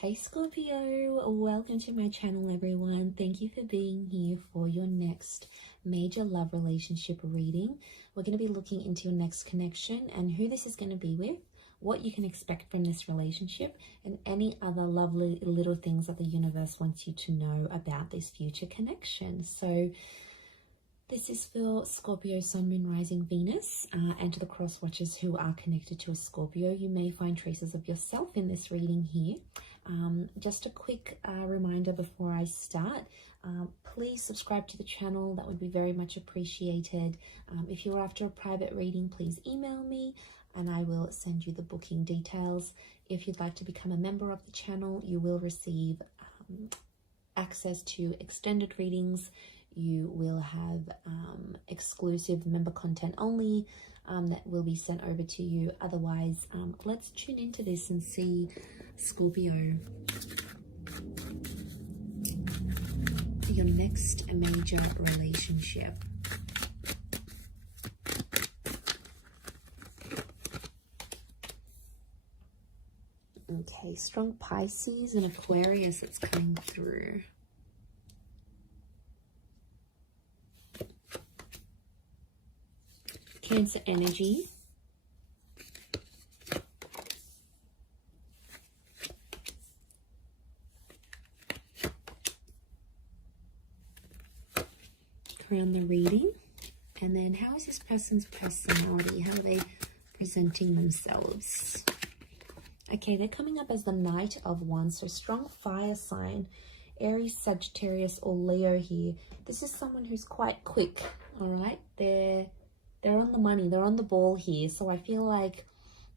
Hey Scorpio, welcome to my channel everyone. Thank you for being here for your next major love relationship reading. We're going to be looking into your next connection and who this is going to be with, what you can expect from this relationship, and any other lovely little things that the universe wants you to know about this future connection. So this is for Scorpio, Sun, Moon, Rising, Venus, and to the cross watchers who are connected to a Scorpio. You may find traces of yourself in this reading here. Just a quick reminder before I start, please subscribe to the channel. That would be very much appreciated. If you're after a private reading, please email me and I will send you the booking details. If you'd like to become a member of the channel, you will receive access to extended readings. You will have exclusive member content only that will be sent over to you. Otherwise, let's tune into this and see, Scorpio, your next major relationship. Okay, strong Pisces and Aquarius that's coming through. Cancer energy. Around the reading. And then how is this person's personality? How are they presenting themselves? Okay, they're coming up as the Knight of Wands, so strong fire sign. Aries, Sagittarius, or Leo here. This is someone who's quite quick, all right? They're on the money, they're on the ball here. So I feel like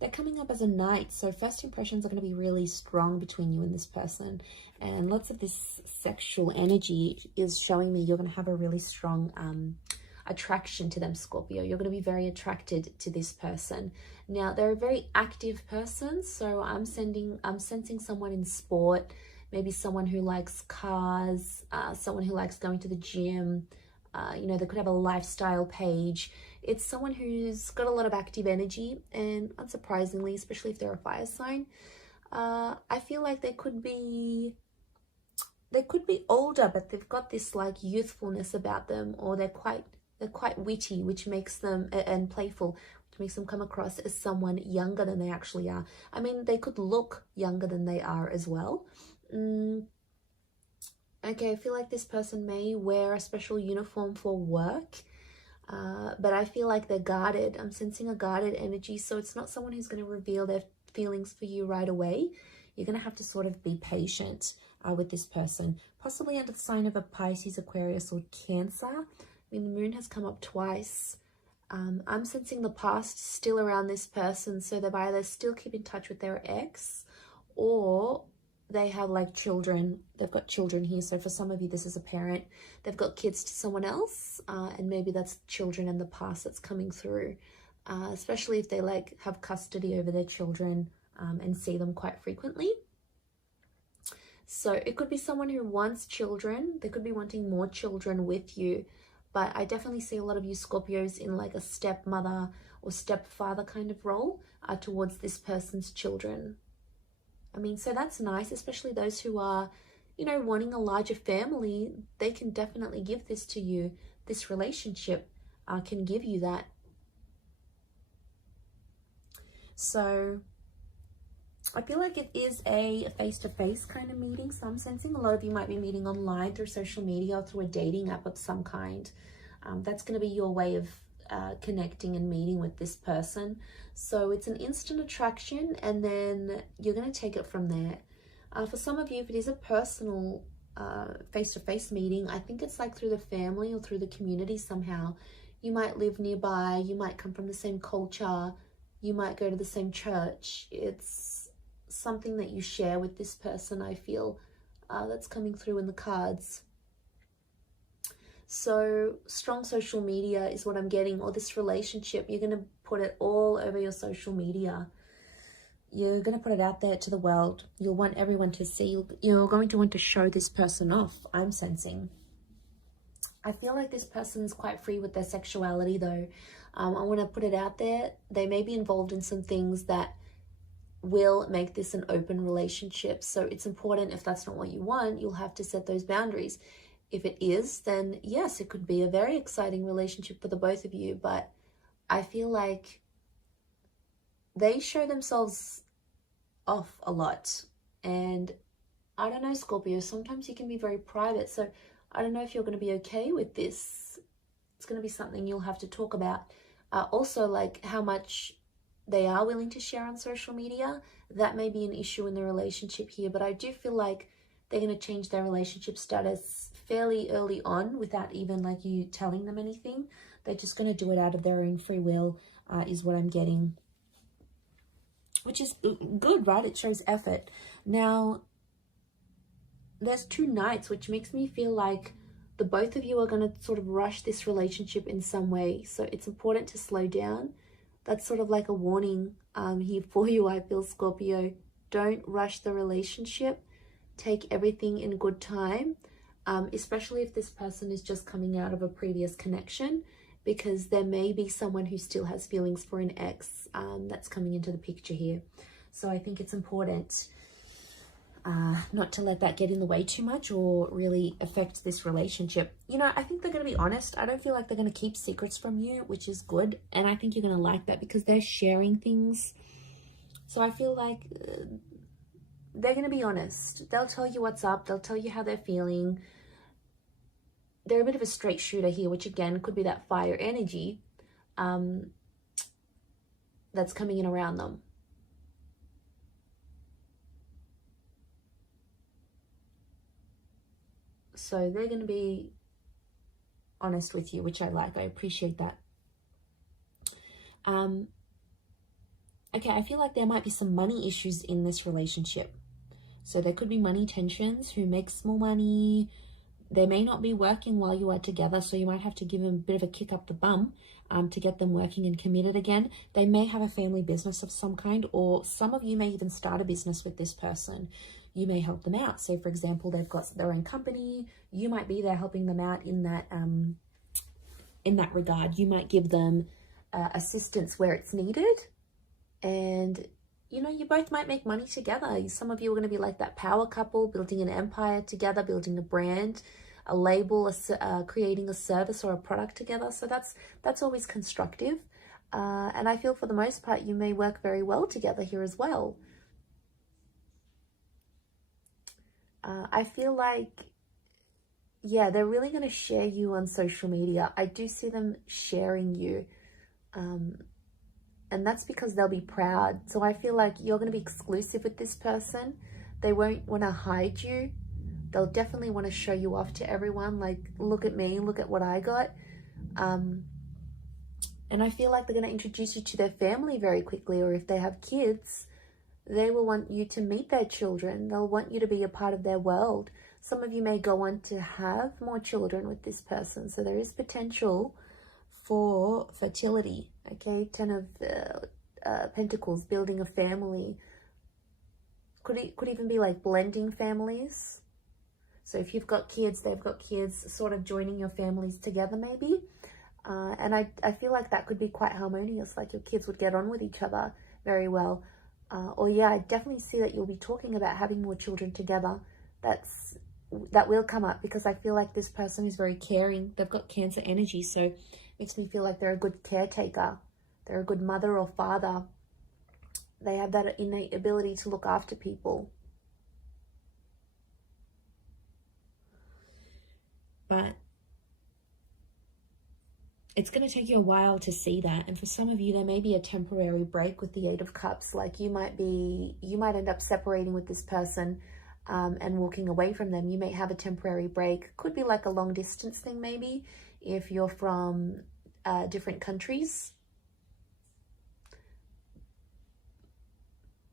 they're coming up as a knight. So first impressions are going to be really strong between you and this person. And lots of this sexual energy is showing me you're going to have a really strong attraction to them, Scorpio. You're going to be very attracted to this person. Now, they're a very active person. So I'm sensing someone in sport, maybe someone who likes cars, someone who likes going to the gym. You know, they could have a lifestyle page. It's someone who's got a lot of active energy, and unsurprisingly, especially if they're a fire sign, I feel like they could be older, but they've got this like youthfulness about them, or they're quite witty, which makes them, and playful, which makes them come across as someone younger than they actually are. I mean, they could look younger than they are as well. Okay, I feel like this person may wear a special uniform for work, but I feel like they're guarded. I'm sensing a guarded energy, so it's not someone who's going to reveal their feelings for you right away. You're going to have to sort of be patient with this person, possibly under the sign of a Pisces, Aquarius, or Cancer. I mean, the moon has come up twice. I'm sensing the past still around this person, so they've either still keep in touch with their ex, or they have like children. They've got children here. So for some of you, this is a parent. They've got kids to someone else, and maybe that's children in the past that's coming through, especially if they like have custody over their children and see them quite frequently. So it could be someone who wants children. They could be wanting more children with you, but I definitely see a lot of you Scorpios in like a stepmother or stepfather kind of role towards this person's children. I mean, so that's nice, especially those who are, you know, wanting a larger family. They can definitely give this to you. This relationship can give you that. So I feel like it is a face-to-face kind of meeting. So I'm sensing a lot of you might be meeting online through social media or through a dating app of some kind. That's going to be your way of connecting and meeting with this person. So it's an instant attraction, and then you're going to take it from there. For some of you, if it is a personal face-to-face meeting, I think it's like through the family or through the community somehow. You might live nearby, you might come from the same culture, you might go to the same church. It's something that you share with this person, I feel, that's coming through in the cards. So strong social media is what I'm getting, or this relationship, you're going to put it all over your social media. You're going to put it out there to the world. You'll want everyone to see. You're going to want to show this person off, I'm sensing. I feel like this person's quite free with their sexuality though. I want to put it out there. They may be involved in some things that will make this an open relationship. So it's important, if that's not what you want, you'll have to set those boundaries. If it is, then yes, it could be a very exciting relationship for the both of you. But I feel like they show themselves off a lot. And I don't know, Scorpio, sometimes you can be very private. So I don't know if you're going to be okay with this. It's going to be something you'll have to talk about. Also, like how much they are willing to share on social media. That may be an issue in the relationship here. But I do feel like they're going to change their relationship status fairly early on without even like you telling them anything. They're just going to do it out of their own free will, is what I'm getting. Which is good, right? It shows effort. Now, there's 2 knights, which makes me feel like the both of you are going to sort of rush this relationship in some way. So it's important to slow down. That's sort of like a warning here for you, I feel, Scorpio. Don't rush the relationship. Take everything in good time, especially if this person is just coming out of a previous connection, because there may be someone who still has feelings for an ex that's coming into the picture here. So I think it's important not to let that get in the way too much or really affect this relationship. You know, I think they're going to be honest. I don't feel like they're going to keep secrets from you, which is good. And I think you're going to like that because they're sharing things. So I feel like they're going to be honest. They'll tell you what's up. They'll tell you how they're feeling. They're a bit of a straight shooter here, which again could be that fire energy that's coming in around them. So they're going to be honest with you, which I like. I appreciate that. Okay, I feel like there might be some money issues in this relationship. So there could be money tensions. Who makes more money? They may not be working while you are together, so you might have to give them a bit of a kick up the bum to get them working and committed again. They may have a family business of some kind, or some of you may even start a business with this person. You may help them out. So, for example, they've got their own company. You might be there helping them out in that regard. You might give them assistance where it's needed, and you know, you both might make money together. Some of you are going to be like that power couple, building an empire together, building a brand, a label, creating a service or a product together. So that's always constructive. And I feel for the most part, you may work very well together here as well. I feel like, yeah, they're really going to share you on social media. I do see them sharing you. And that's because they'll be proud. So I feel like you're going to be exclusive with this person. They won't want to hide you. They'll definitely want to show you off to everyone. Like, look at me, look at what I got. And I feel like they're going to introduce you to their family very quickly. Or if they have kids, they will want you to meet their children. They'll want you to be a part of their world. Some of you may go on to have more children with this person. So there is potential for fertility. Okay, 10 of Pentacles, building a family. Could even be like blending families. So if you've got kids, they've got kids, sort of joining your families together maybe. And I feel like that could be quite harmonious, like your kids would get on with each other very well. Or yeah, I definitely see that you'll be talking about having more children together. That will come up because I feel like this person is very caring. They've got Cancer energy, so it makes me feel like they're a good caretaker. They're a good mother or father. They have that innate ability to look after people. But it's going to take you a while to see that. And for some of you, there may be a temporary break with the 8 of Cups. Like you might end up separating with this person and walking away from them. You may have a temporary break. Could be like a long distance thing maybe, if you're from different countries.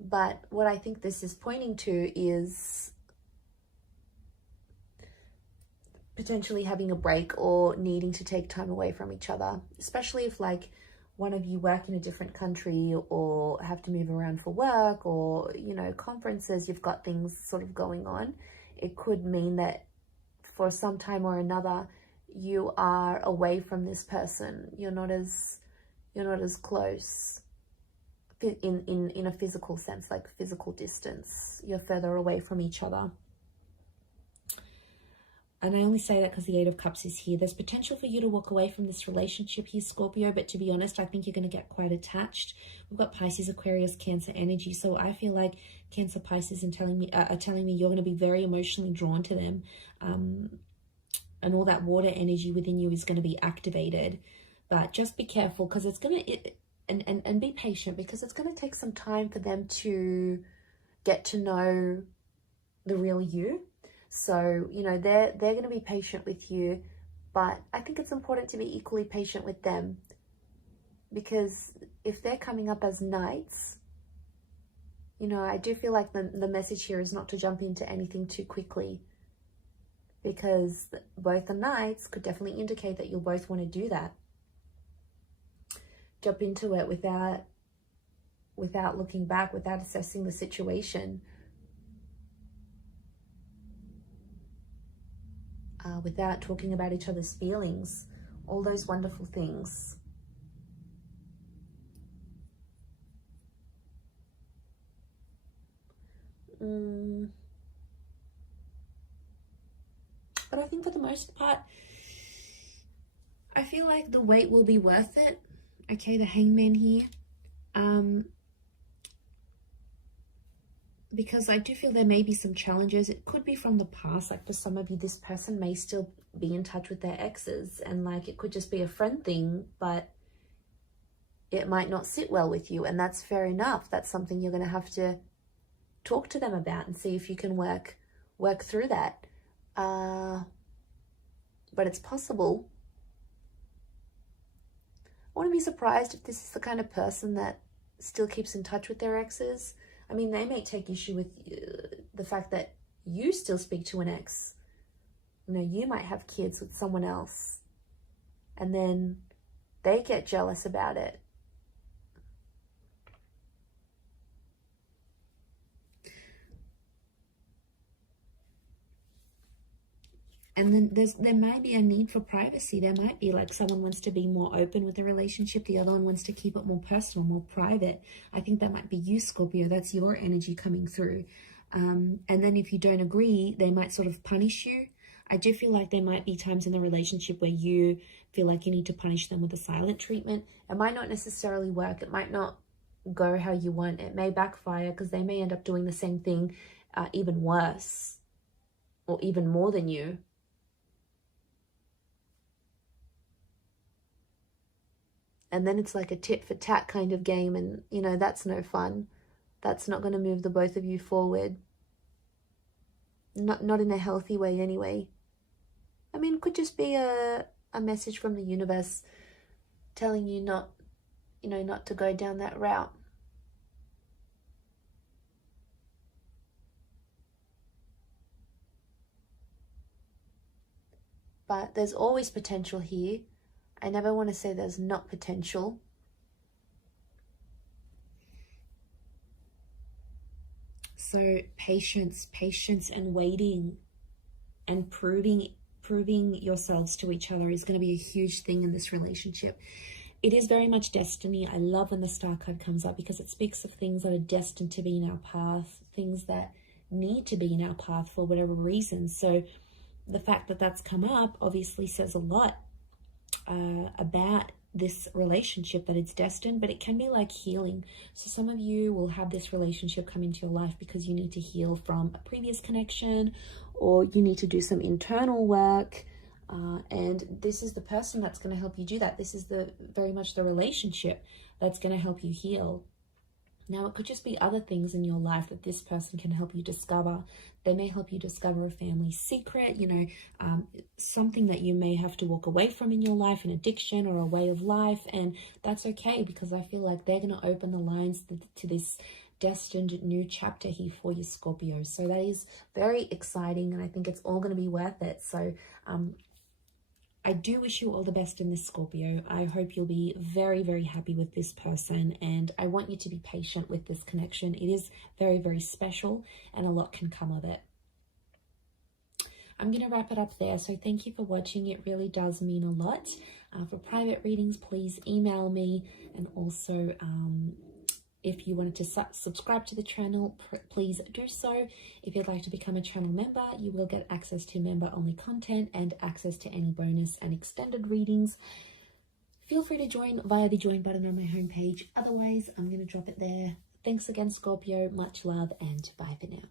But what I think this is pointing to is potentially having a break or needing to take time away from each other, especially if like one of you work in a different country or have to move around for work or, you know, conferences, you've got things sort of going on. It could mean that for some time or another, you are away from this person. You're not as close. in a physical sense, like physical distance. You're further away from each other. And I only say that because the Eight of Cups is here. There's potential for you to walk away from this relationship here, Scorpio, but to be honest, I think you're going to get quite attached. We've got Pisces, Aquarius, Cancer energy. So I feel like Cancer, Pisces are telling me you're going to be very emotionally drawn to them. And all that water energy within you is going to be activated. But just be careful, because it's going to... And be patient, because it's going to take some time for them to get to know the real you. So, you know, they're going to be patient with you, but I think it's important to be equally patient with them, because if they're coming up as knights, you know, I do feel like the message here is not to jump into anything too quickly, because both the knights could definitely indicate that you'll both want to do that. Jump into it without looking back, without assessing the situation. Without talking about each other's feelings, all those wonderful things. But I think for the most part, I feel like the wait will be worth it. Okay, the Hangman here. Because I do feel there may be some challenges. It could be from the past. Like for some of you, this person may still be in touch with their exes, and like it could just be a friend thing, but it might not sit well with you, and that's fair enough. That's something you're going to have to talk to them about and see if you can work through that. But it's possible. I wouldn't be surprised if this is the kind of person that still keeps in touch with their exes. I mean, they may take issue with the fact that you still speak to an ex. You know, you might have kids with someone else, and then they get jealous about it. And then there might be a need for privacy. There might be like someone wants to be more open with the relationship. The other one wants to keep it more personal, more private. I think that might be you, Scorpio. That's your energy coming through. And then if you don't agree, they might sort of punish you. I do feel like there might be times in the relationship where you feel like you need to punish them with a silent treatment. It might not necessarily work. It might not go how you want. It may backfire, because they may end up doing the same thing, even worse, or even more than you. And then it's like a tit for tat kind of game, and, you know, that's no fun. That's not going to move the both of you forward. Not in a healthy way anyway. I mean, it could just be a message from the universe telling you not to go down that route. But there's always potential here. I never want to say there's not potential. So patience and waiting and proving yourselves to each other is going to be a huge thing in this relationship. It is very much destiny. I love when the Star card comes up, because it speaks of things that are destined to be in our path, things that need to be in our path for whatever reason. So the fact that that's come up obviously says a lot about this relationship, that it's destined. But it can be like healing. So some of you will have this relationship come into your life because you need to heal from a previous connection, or you need to do some internal work, and this is the person that's going to help you do that. This is very much the relationship that's going to help you heal. Now, it could just be other things in your life that this person can help you discover. They may help you discover a family secret, something that you may have to walk away from in your life, an addiction or a way of life. And that's okay, because I feel like they're going to open the lines to this destined new chapter here for you, Scorpio. So that is very exciting, and I think it's all going to be worth it. So I do wish you all the best in this, Scorpio. I hope you'll be very, very happy with this person, and I want you to be patient with this connection. It is very, very special, and a lot can come of it. I'm going to wrap it up there. So thank you for watching. It really does mean a lot. For private readings, please email me, and also If you wanted to subscribe to the channel, please do so. If you'd like to become a channel member, you will get access to member-only content and access to any bonus and extended readings. Feel free to join via the join button on my homepage. Otherwise, I'm going to drop it there. Thanks again, Scorpio. Much love and bye for now.